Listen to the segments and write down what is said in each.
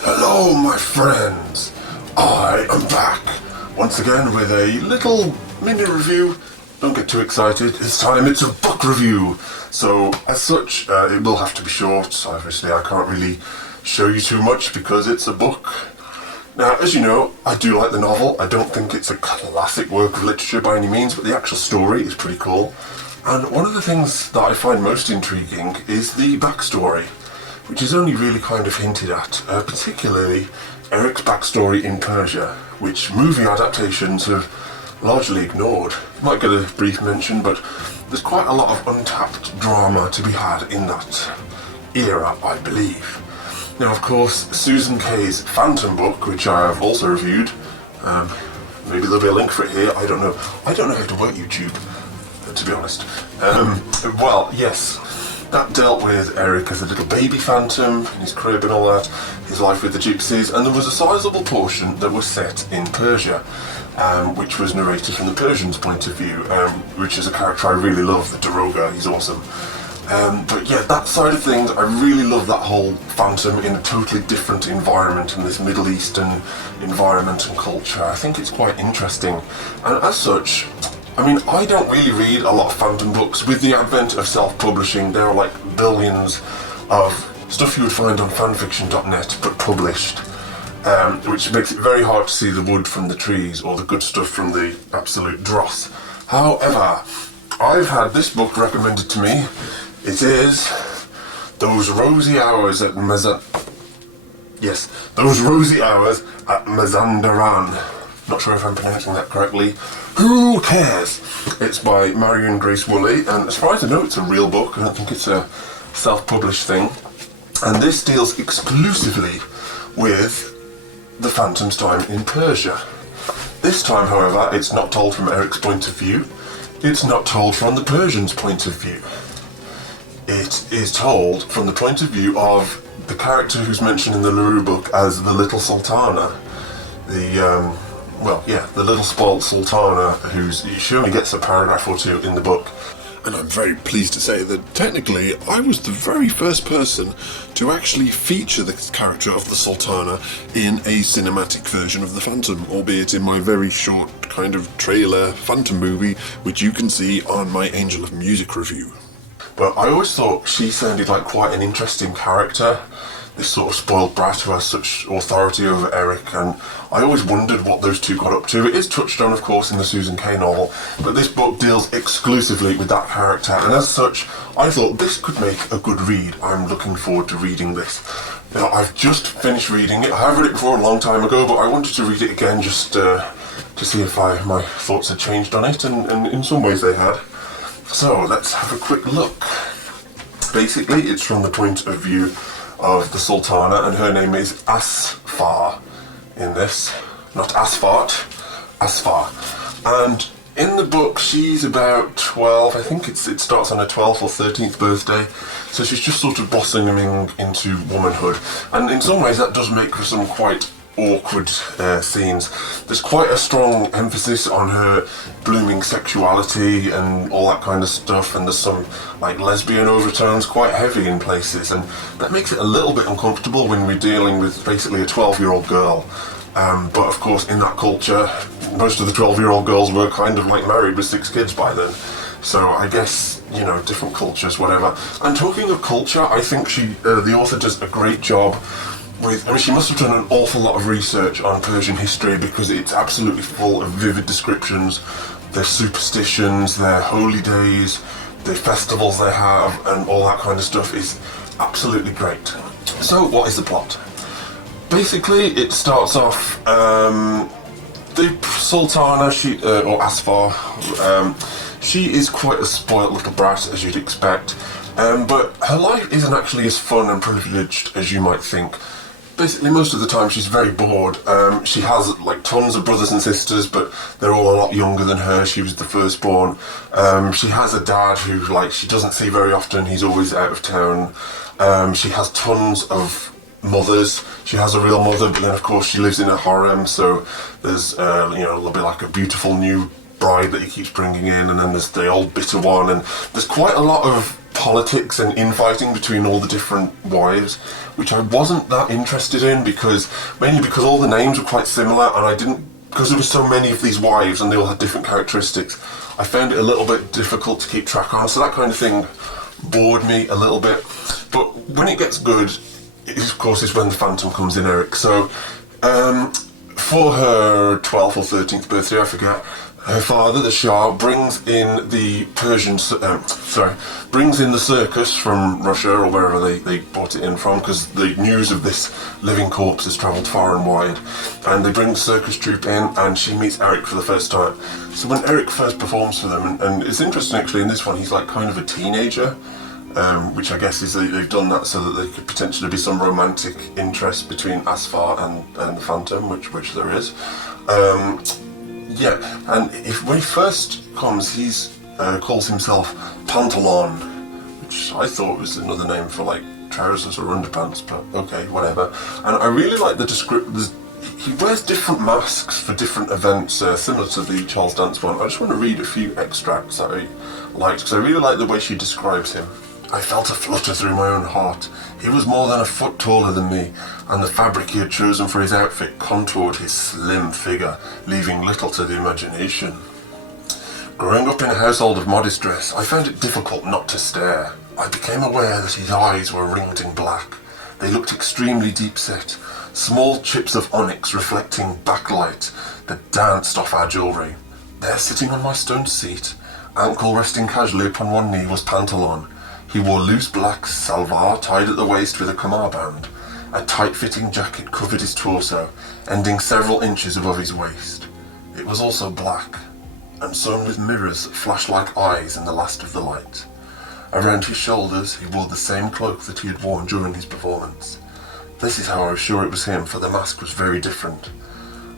Hello, my friends. I am back once again with a little mini review. Don't get too excited. This time it's a book review. So, as such, it will have to be short. Obviously, I can't really show you too much because it's a book. Now, as you know, I do like the novel. I don't think it's a classic work of literature by any means, but the actual story is pretty cool. And one of the things that I find most intriguing is the backstory, which is only really kind of hinted at, particularly Erik's backstory in Persia, which movie adaptations have largely ignored. Might get a brief mention, but there's quite a lot of untapped drama to be had in that era, I believe. Now, of course, Susan Kay's Phantom book, which I have also reviewed, maybe there'll be a link for it here, I don't know. I don't know how to work YouTube, to be honest. Well, yes, that dealt with Erik as a little baby phantom in his crib and all that, his life with the gypsies, and there was a sizable portion that was set in Persia, which was narrated from the Persian's point of view, which is a character I really love, the Daroga, he's awesome. But yeah, that side of things, I really love that whole Phantom in a totally different environment, in this Middle Eastern environment and culture. I think it's quite interesting. And as such, I mean, I don't really read a lot of Phantom books. With the advent of self-publishing, there are like billions of stuff you would find on fanfiction.net, but published, which makes it very hard to see the wood from the trees or the good stuff from the absolute dross. However, I've had this book recommended to me. It is Those Rosy Hours at Those Rosy Hours at Mazandaran. Not sure if I'm pronouncing that correctly. Who cares? It's by Marion Grace Woolley, and as far as I know, it's a real book. I don't think it's a self-published thing. And this deals exclusively with the Phantom's time in Persia. This time, however, it's not told from Erik's point of view. It's not told from the Persian's point of view. It is told from the point of view of the character who's mentioned in the LaRue book as the little Sultana. The little spoiled Sultana, she only gets a paragraph or two in the book. And I'm very pleased to say that technically I was the very first person to actually feature the character of the Sultana in a cinematic version of the Phantom, albeit in my very short kind of trailer Phantom movie, which you can see on my Angel of Music review. But I always thought she sounded like quite an interesting character, this sort of spoiled brat who has such authority over Erik, and I always wondered what those two got up to. It is touched on, of course, in the Susan Kay novel, but this book deals exclusively with that character, and as such, I thought this could make a good read. I'm looking forward to reading this. Now, I've just finished reading it. I have read it before a long time ago, but I wanted to read it again just to see if my thoughts had changed on it, and in some ways they had. So, let's have a quick look. Basically, it's from the point of view of the Sultana, and her name is Asfar in this. Not Asphalt, Asfar. And in the book, she's about 12. I think it starts on her 12th or 13th birthday. So she's just sort of blossoming into womanhood. And in some ways, that does make for some quite awkward scenes. There's quite a strong emphasis on her blooming sexuality and all that kind of stuff, and there's some like lesbian overtones, quite heavy in places, and that makes it a little bit uncomfortable when we're dealing with basically a 12-year-old girl. But of course, in that culture, most of the 12-year-old girls were kind of like married with 6 kids by then. So I guess, different cultures, whatever. And talking of culture, I think the author does a great job she must have done an awful lot of research on Persian history, because it's absolutely full of vivid descriptions. Their superstitions, their holy days, the festivals they have, and all that kind of stuff is absolutely great. So, what is the plot? Basically, it starts off, the Sultana, or Asfar, she is quite a spoilt little brat, as you'd expect, but her life isn't actually as fun and privileged as you might think. Basically, most of the time she's very bored. She has like tons of brothers and sisters, but they're all a lot younger than her. She was the firstborn. She has a dad who she doesn't see very often. He's always out of town. She has tons of mothers. She has a real mother, but then of course she lives in a harem, so there's there'll be like a beautiful new bride that he keeps bringing in, and then there's the old bitter one, and there's quite a lot of politics and infighting between all the different wives, which I wasn't that interested in mainly because all the names were quite similar, and because there were so many of these wives and they all had different characteristics, I found it a little bit difficult to keep track on, so that kind of thing bored me a little bit. But when it gets good, of course, is when the Phantom comes in, Erik. So, for her 12th or 13th birthday, I forget, her father, the Shah, brings in the circus from Russia or wherever they brought it in from, because the news of this living corpse has travelled far and wide. And they bring the circus troupe in, and she meets Erik for the first time. So when Erik first performs for them, and it's interesting actually in this one, he's like kind of a teenager, which I guess is they've done that so that there could potentially be some romantic interest between Asfar and the Phantom, which there is. Yeah, and when he first comes, he's calls himself Pantalon, which I thought was another name for like trousers or underpants, but okay, whatever. And I really like the description. He wears different masks for different events, similar to the Charles Dance one. I just want to read a few extracts that I liked, because I really like the way she describes him. I felt a flutter through my own heart. He was more than a foot taller than me, and the fabric he had chosen for his outfit contoured his slim figure, leaving little to the imagination. Growing up in a household of modest dress, I found it difficult not to stare. I became aware that his eyes were ringed in black. They looked extremely deep-set, small chips of onyx reflecting backlight that danced off our jewellery. There, sitting on my stone seat, ankle resting casually upon one knee, was Pantalon. He wore loose black salvar tied at the waist with a kamar band. A tight-fitting jacket covered his torso, ending several inches above his waist. It was also black, and sewn with mirrors that flashed like eyes in the last of the light. Around his shoulders he wore the same cloak that he had worn during his performance. This is how I was sure it was him, for the mask was very different.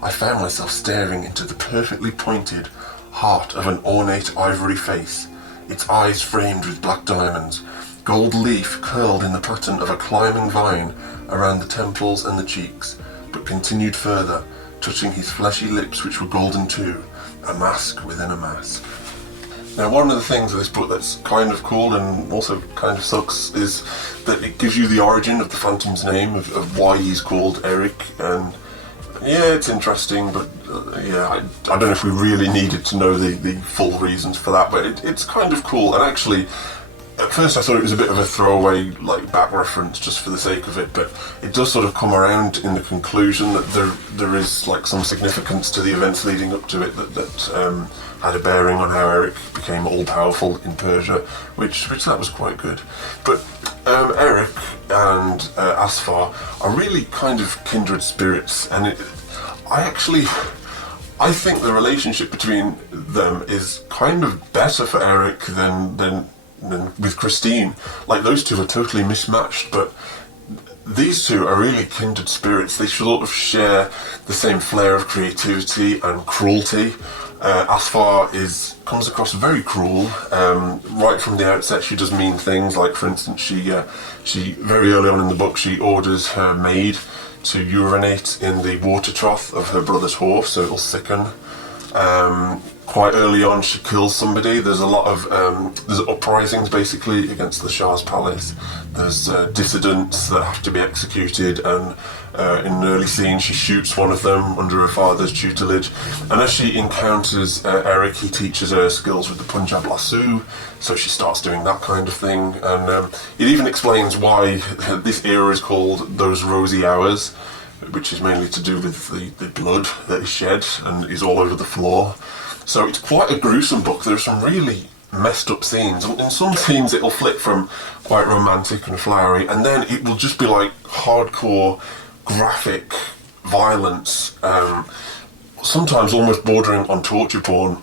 I found myself staring into the perfectly pointed heart of an ornate ivory face, its eyes framed with black diamonds, gold leaf curled in the pattern of a climbing vine around the temples and the cheeks, but continued further, touching his fleshy lips which were golden too, a mask within a mask. Now, one of the things of this book that's kind of cool and also kind of sucks is that it gives you the origin of the Phantom's name, of why he's called Erik, and yeah, it's interesting, but I don't know if we really needed to know the full reasons for that, but it's kind of cool. And actually, at first I thought it was a bit of a throwaway, like, back reference just for the sake of it, but it does sort of come around in the conclusion that there is like some significance to the events leading up to it that had a bearing on how Erik became all-powerful in Persia, which that was quite good. But Erik and Asfar are really kind of kindred spirits, and I think the relationship between them is kind of better for Erik than with Christine. Like, those two are totally mismatched, but these two are really kindred spirits. They sort of share the same flair of creativity and cruelty. Asfar comes across very cruel. Right from the outset, she does mean things. Like, for instance, she very early on in the book, she orders her maid to urinate in the water trough of her brother's horse, so it'll sicken. Quite early on, she kills somebody. There's a lot of there's uprisings basically against the Shah's palace. There's dissidents that have to be executed, and in an early scene, she shoots one of them under her father's tutelage. And as she encounters Erik, he teaches her skills with the Punjab lasso, so she starts doing that kind of thing. And it even explains why this era is called those rosy hours, which is mainly to do with the blood that is shed and is all over the floor. So it's quite a gruesome book. There are some really messed up scenes. In some scenes it'll flip from quite romantic and flowery, and then it will just be like hardcore, graphic violence, sometimes almost bordering on torture porn.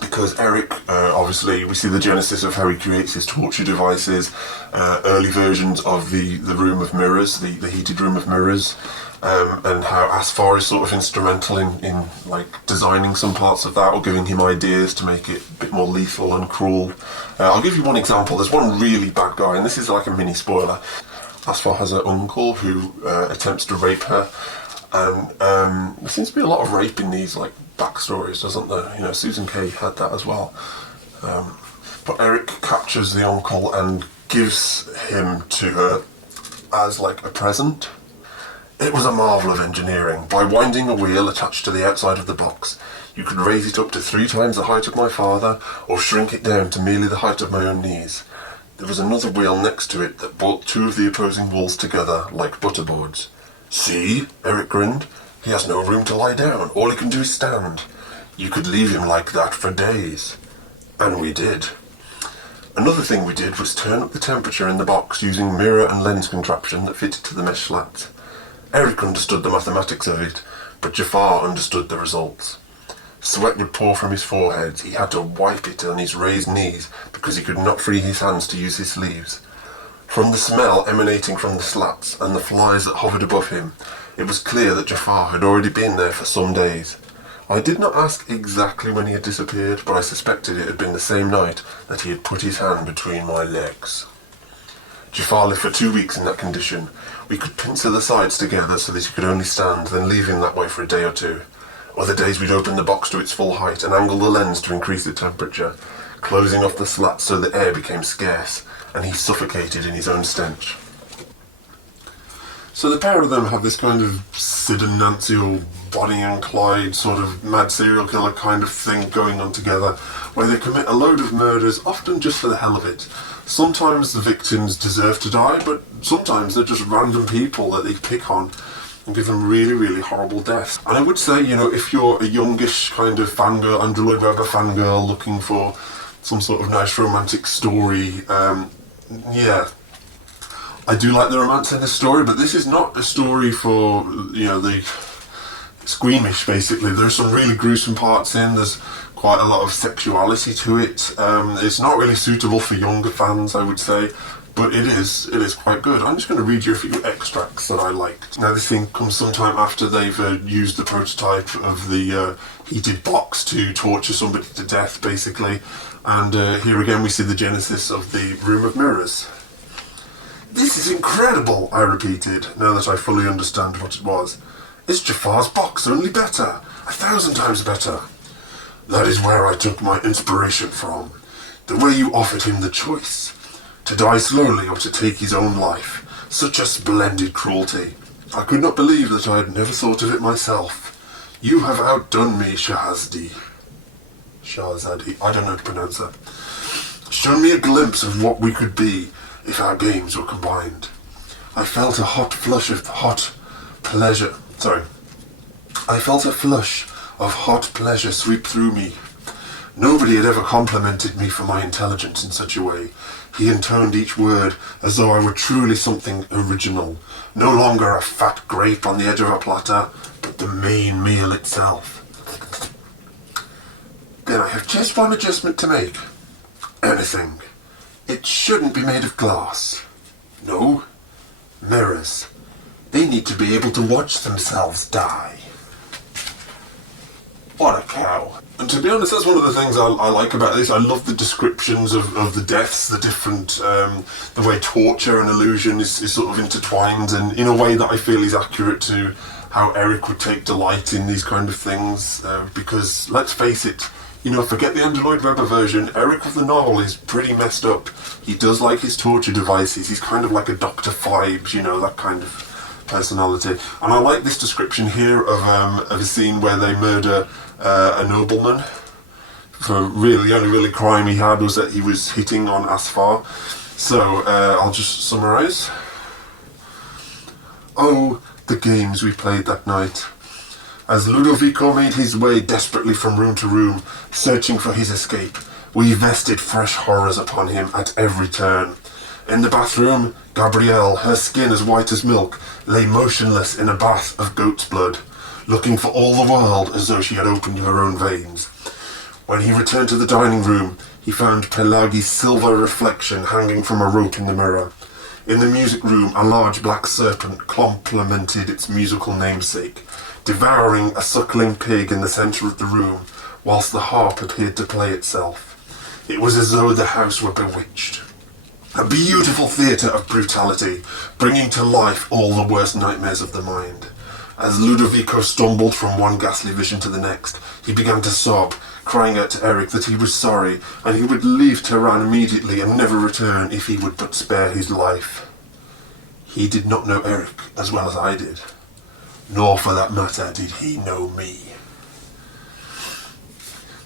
Because Erik, obviously, we see the genesis of how he creates his torture devices, early versions of the room of mirrors, the heated room of mirrors, and how Asfar is sort of instrumental in like designing some parts of that, or giving him ideas to make it a bit more lethal and cruel. I'll give you one example. There's one really bad guy, and this is like a mini spoiler. Asfar has an uncle who attempts to rape her, and there seems to be a lot of rape in these like backstories, doesn't there? You know, Susan Kay had that as well. But Erik captures the uncle and gives him to her as like a present. It was a marvel of engineering. By winding a wheel attached to the outside of the box, you could raise it up to 3 times the height of my father, or shrink it down to merely the height of my own knees. There was another wheel next to it that brought 2 of the opposing walls together like butterboards. See? Erik grinned. He has no room to lie down. All he can do is stand. You could leave him like that for days. And we did. Another thing we did was turn up the temperature in the box using mirror and lens contraption that fitted to the mesh slats. Erik understood the mathematics of it, but Jafar understood the results. Sweat would pour from his forehead. He had to wipe it on his raised knees because he could not free his hands to use his sleeves. From the smell emanating from the slats and the flies that hovered above him, it was clear that Jafar had already been there for some days. I did not ask exactly when he had disappeared, but I suspected it had been the same night that he had put his hand between my legs. Jafar lived for 2 weeks in that condition. We could pincer the sides together so that he could only stand, then leave him that way for a day or 2. Other days we'd open the box to its full height and angle the lens to increase the temperature, closing off the slats so the air became scarce, and he suffocated in his own stench. So the pair of them have this kind of Sid and Nancy or Bonnie and Clyde sort of mad serial killer kind of thing going on together, where they commit a load of murders, often just for the hell of it. Sometimes the victims deserve to die, but sometimes they're just random people that they pick on and give them really, really horrible deaths. And I would say, if you're a youngish kind of fangirl, Andrew Lloyd Webber fangirl looking for some sort of nice romantic story, yeah, I do like the romance in this story, but this is not a story for, the squeamish, basically. There's some really gruesome parts in, there's quite a lot of sexuality to it. It's not really suitable for younger fans, I would say, but it is quite good. I'm just going to read you a few extracts that I liked. Now, this thing comes sometime after they've used the prototype of the heated box to torture somebody to death, basically. And here again we see the genesis of the Room of Mirrors. This is incredible, I repeated, now that I fully understand what it was. It's Jafar's box, only better. 1,000 times better. That is where I took my inspiration from. The way you offered him the choice. To die slowly or to take his own life. Such a splendid cruelty. I could not believe that I had never thought of it myself. You have outdone me, Shahzadi. I don't know how to pronounce that. Shown me a glimpse of what we could be if our games were combined. I felt a flush of hot pleasure sweep through me. Nobody had ever complimented me for my intelligence in such a way. He intoned each word as though I were truly something original. No longer a fat grape on the edge of a platter, but the main meal itself. Then I have just one adjustment to make. Anything. It shouldn't be made of glass. No. Mirrors. They need to be able to watch themselves die. What a cow. And to be honest, that's one of the things I like about this. I love the descriptions of the deaths, the different, the way torture and illusion is sort of intertwined, and in a way that I feel is accurate to how Erik would take delight in these kind of things, because, let's face it, forget the Andrew Lloyd Webber version, Erik of the novel is pretty messed up. He does like his torture devices. He's kind of like a Dr. Phibes, that kind of personality. And I like this description here of a scene where they murder a nobleman. For really, the only really crime he had was that he was hitting on Asfar. So, I'll just summarise. Oh, the games we played that night. As Ludovico made his way desperately from room to room, searching for his escape, we vested fresh horrors upon him at every turn. In the bathroom, Gabrielle, her skin as white as milk, lay motionless in a bath of goat's blood, looking for all the world as though she had opened her own veins. When he returned to the dining room, he found Pelagi's silver reflection hanging from a rope in the mirror. In the music room, a large black serpent complemented its musical namesake, devouring a suckling pig in the centre of the room, whilst the harp appeared to play itself. It was as though the house were bewitched. A beautiful theatre of brutality, bringing to life all the worst nightmares of the mind. As Ludovico stumbled from one ghastly vision to the next, he began to sob, crying out to Erik that he was sorry, and he would leave Tehran immediately and never return if he would but spare his life. He did not know Erik as well as I did, nor for that matter did he know me.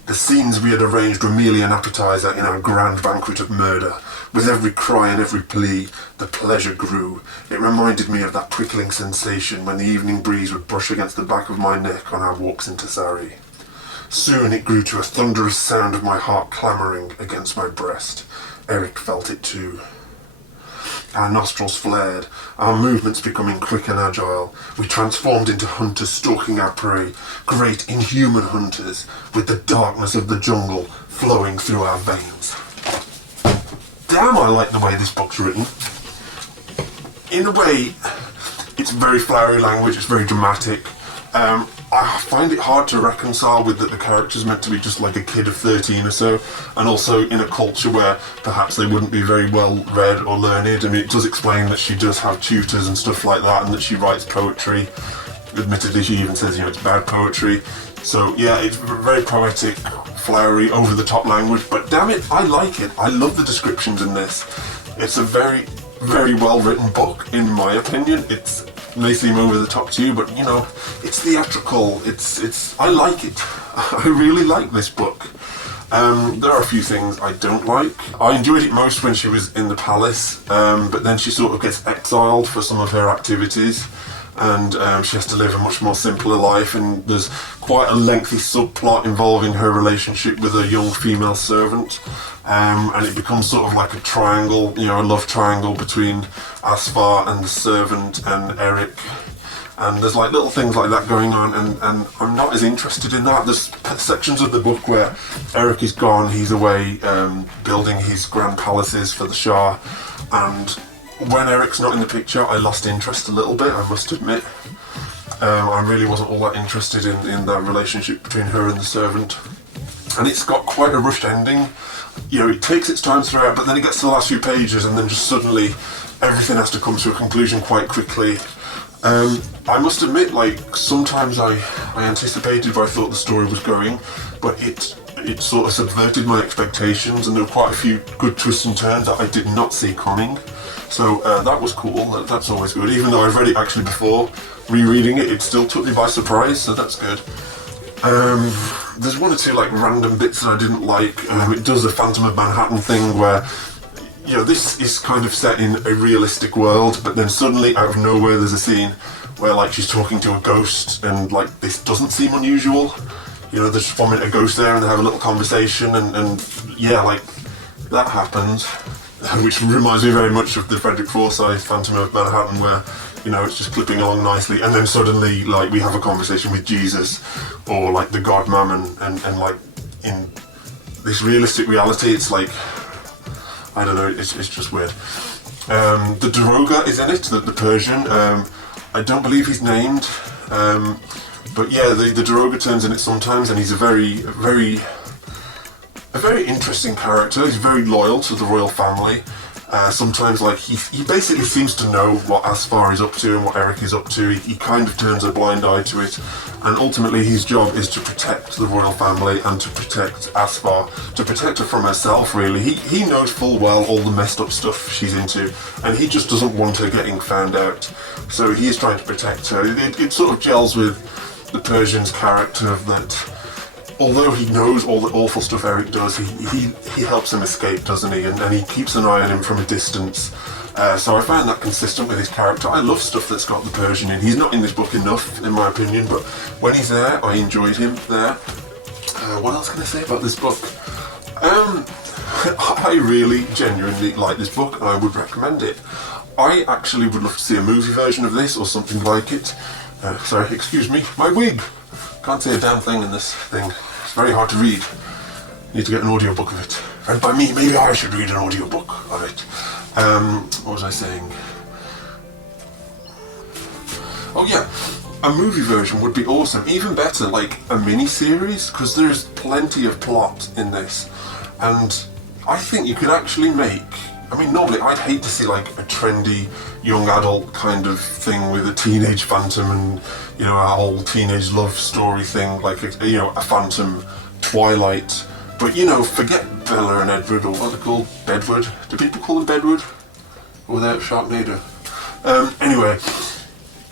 The scenes we had arranged were merely an appetizer in our grand banquet of murder. With every cry and every plea, the pleasure grew. It reminded me of that prickling sensation when the evening breeze would brush against the back of my neck on our walks into Sari. Soon it grew to a thunderous sound of my heart clamouring against my breast. Erik felt it too. Our nostrils flared, our movements becoming quick and agile. We transformed into hunters stalking our prey, great inhuman hunters, with the darkness of the jungle flowing through our veins. Damn, I like the way this book's written. In a way, it's very flowery language, it's very dramatic. I find it hard to reconcile with that the character's meant to be just like a kid of 13 or so, and also in a culture where perhaps they wouldn't be very well read or learned. I mean, it does explain that she does have tutors and stuff like that, and that she writes poetry. Admittedly, she even says, it's bad poetry. So yeah, it's very poetic, flowery, over-the-top language, but damn it, I like it. I love the descriptions in this. It's a very, very well-written book, in my opinion. It may seem over the top to you, but it's theatrical. I like it. I really like this book. There are a few things I don't like. I enjoyed it most when she was in the palace, but then she sort of gets exiled for some of her activities, and she has to live a much more simpler life, and there's quite a lengthy subplot involving her relationship with a young female servant, and it becomes sort of like a triangle, a love triangle between Asfar and the servant and Erik, and there's like little things like that going on, and I'm not as interested in that. There's sections of the book where Erik is gone, he's away building his grand palaces for the Shah, and when Erik's not in the picture, I lost interest a little bit, I must admit. I really wasn't all that interested in that relationship between her and the servant. And it's got quite a rushed ending. It takes its time throughout, but then it gets to the last few pages and then just suddenly everything has to come to a conclusion quite quickly. I must admit, sometimes I anticipated where I thought the story was going, but it sort of subverted my expectations, and there were quite a few good twists and turns that I did not see coming. So that was cool, that's always good. Even though I've read it actually before, rereading it, it still took me by surprise, so that's good. There's one or two random bits that I didn't like. It does the Phantom of Manhattan thing where, this is kind of set in a realistic world, but then suddenly out of nowhere there's a scene where she's talking to a ghost, and this doesn't seem unusual. There's just one minute a ghost there and they have a little conversation, and that happens. Which reminds me very much of the Frederick Forsyth Phantom of Manhattan, where it's just clipping along nicely, and then suddenly we have a conversation with Jesus or the God Mammon, and in this realistic reality it's I don't know, it's just weird. The Daroga is in it, the Persian. I don't believe he's named, but yeah, the Daroga turns in it sometimes, and he's a very interesting character. He's very loyal to the royal family. Sometimes he basically seems to know what Asfar is up to and what Erik is up to. He kind of turns a blind eye to it, and ultimately his job is to protect the royal family and to protect Asfar, to protect her from herself really. He knows full well all the messed up stuff she's into, and he just doesn't want her getting found out, so he is trying to protect her. It sort of gels with the Persian's character that although he knows all the awful stuff Erik does, he helps him escape, doesn't he? And he keeps an eye on him from a distance. So I find that consistent with his character. I love stuff that's got the Persian in. He's not in this book enough, in my opinion, but when he's there, I enjoyed him there. What else can I say about this book? I really, genuinely like this book, and I would recommend it. I actually would love to see a movie version of this, or something like it. Sorry, excuse me, my wig! Can't say a damn thing in this thing. It's very hard to read. Need to get an audiobook of it. Read by me, maybe I should read an audiobook of it. What was I saying? Oh yeah, a movie version would be awesome. Even better, a mini-series, because there's plenty of plot in this. And I think you could actually make I mean, normally I'd hate to see like a trendy young adult kind of thing with a teenage Phantom and, you know, a whole teenage love story thing, like, you know, a Phantom Twilight. But, you know, forget Bella and Edward, or what are they called? Bedward? Do people call them Bedward? Without Sharknado? Anyway,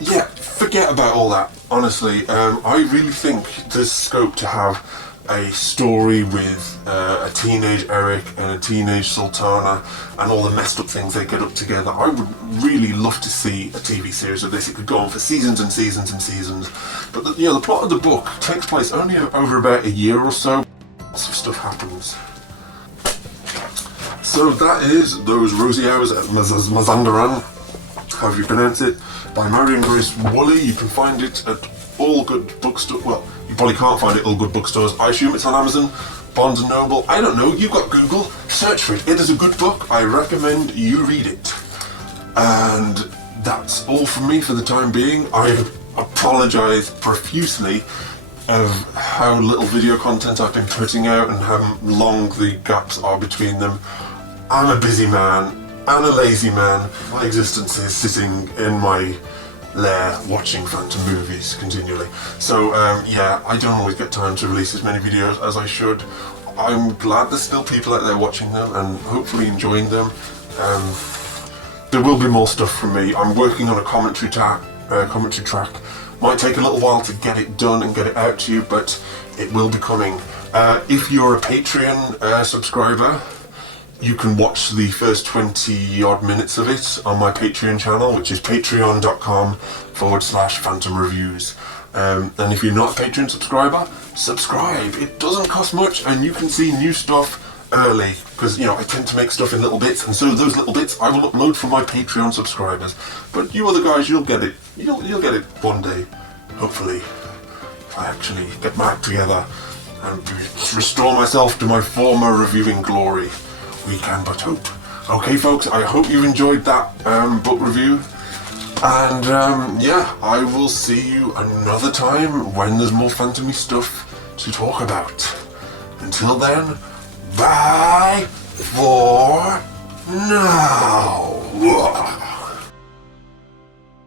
yeah, forget about all that, honestly. I really think there's scope to have a story with a teenage Erik and a teenage Sultana and all the messed up things they get up together. I would really love to see a TV series of this. It could go on for seasons and seasons and seasons. But the, you know, the plot of the book takes place only over about a year or so. Lots of stuff happens. So that is those Rosy Hours at Mazandaran, however you pronounce it, by Marion Grace Woolley. You can find it at all good bookstores. Well, you probably can't find it at all good bookstores. I assume it's on Amazon, Barnes & Noble. I don't know. You've got Google. Search for it. It is a good book. I recommend you read it. And that's all from me for the time being. I apologise profusely of how little video content I've been putting out and how long the gaps are between them. I'm a busy man and a lazy man. My existence is sitting in my lair watching Phantom movies continually. So yeah, I don't always get time to release as many videos as I should. I'm glad there's still people out there watching them and hopefully enjoying them. There will be more stuff from me. I'm working on a commentary track. Might take a little while to get it done and get it out to you, but it will be coming. If you're a Patreon subscriber, you can watch the first 20 odd minutes of it on my Patreon channel, which is patreon.com/Phantom Reviews. And if you're not a Patreon subscriber, subscribe. It doesn't cost much and you can see new stuff early, because, you know, I tend to make stuff in little bits, and so those little bits I will upload for my Patreon subscribers. But you other guys, you'll get it. You'll get it one day, hopefully, if I actually get my act together and restore myself to my former reviewing glory. We can but hope. Okay, folks, I hope you enjoyed that book review. And yeah, I will see you another time when there's more Phantom-y stuff to talk about. Until then, bye for now.